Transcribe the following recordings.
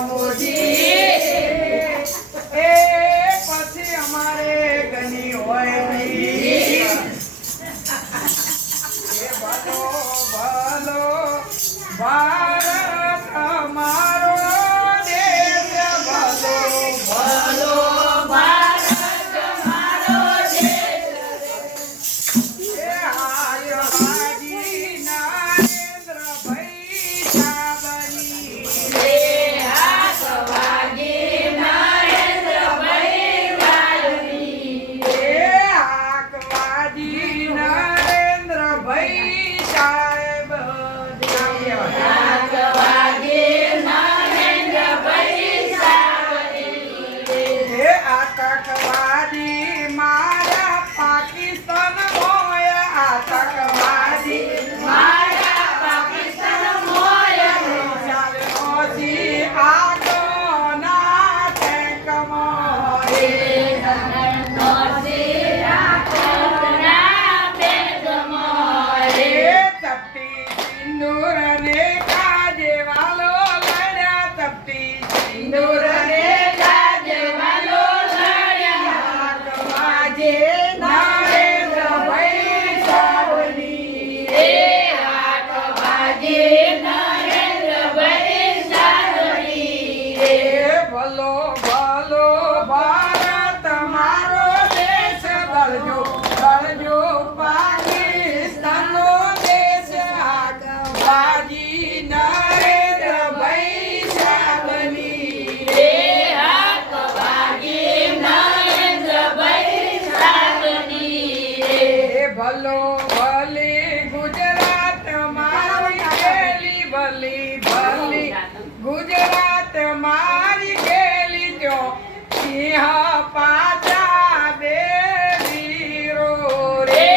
મોદી એ પછી અમારે ગની હોય નહીં એ ભલો ભલો ભારત અમારો દેશ ભલો ભલો ભારત અમારો દેશ એ આયો હાજી નરેન્દ્રભાઈ સાબની રે હાકવાજી નરેન્દ્રભાઈ વાલની રે હાકવાજી નરેન્દ્રભાઈ સાહેબ હાકવાજી નરેન્દ્રભાઈ સાહેબ હે આતંકવાદી મારા પાકિસ્તાન મોય આતંકવાદી મારા પાકિસ્તાન મોય ચાલે મોજી આગો ના ટેક મોય નોજી આગો ના ટેક મોય તપતી સિંદૂર ને કાજે વાલો લડ્યા તપતી સિંદૂર ને કાજે વાલો લડ્યા હાકવાજે નરેન્દ્રભાઈ સાબની રે હાકવાજે નરેન્દ્રભાઈ સાબની રે ભલો ભલો ભારત મારો દેશ બળજો બળજો પાકિસ્તાનનો દેશ હાકવાજી નરેન્દ્રભાઈ સાબની રે હાકવાજી નરેન્દ્રભાઈ સાબની રે ભલો ભલી ગુજરાત મારી ગેલી ભલી ભલી ગુજરાત મારી ગેલી જો સિંહ પાછા બે વીરો રે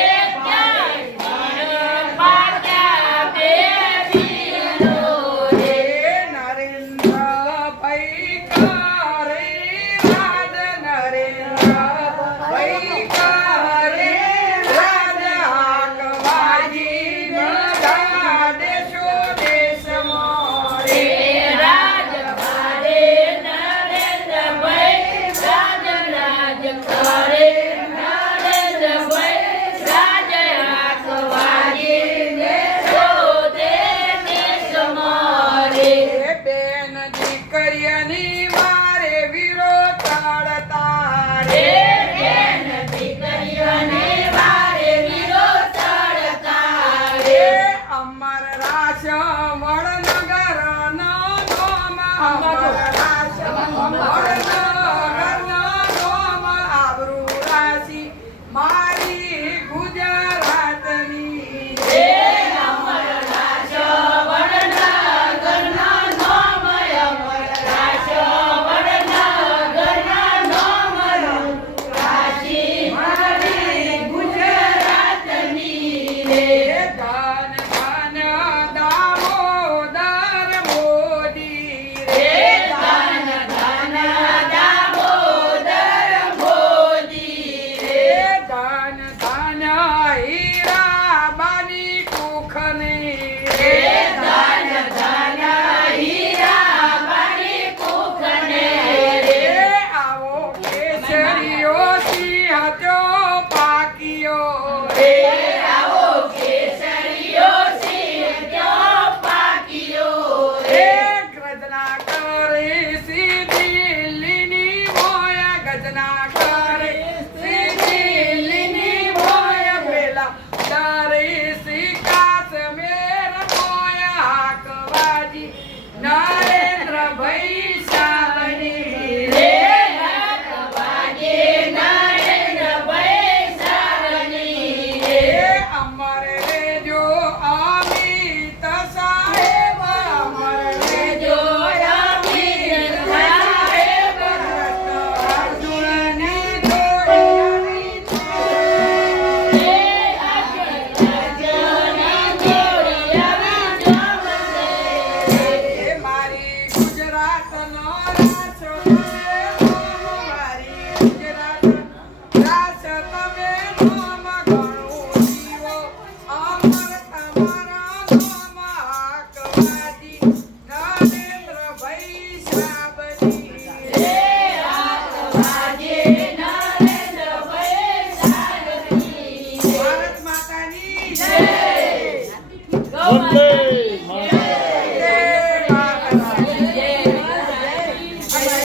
પાછા બે વીરો રે નરેન્દ્રભાઈ કરે રાજ નરેન્દ્રભાઈ કરે રાજ હાકવાજી બધા દેશો દેશમાં રે રાજવાડે નરેન્દ્રભાઈ રાજ રાજ કરે નરેન્દ્રભાઈ રાજ હાકવાજી દેશો દેશમાં રે બેન દીકરીની મારે વીરો ચડતા રે બેન દીકરીની મારે વીરો ચડતા રે અમર રાશ વડનગર નો ગોમ અમર રાશ વડનગર નો ગોમ આબરૂ રાશી મારી ગુજરાતની રે અમર રાશ વડનગર નો ગોમ અમર રાશ વડનગર નો ગોમ રાશી મારી ગુજરાતની રે ધન ધન દામોદર મોદી રે ધન ધન દામોદર મોદી રે ધન ધન હીરાબાની કુખની રે ધન ધન હીરાબાની કુખને રે આવો કેસરીઓ સિંહ ત્યો પાક્યો રે આવો કેસરી વંદે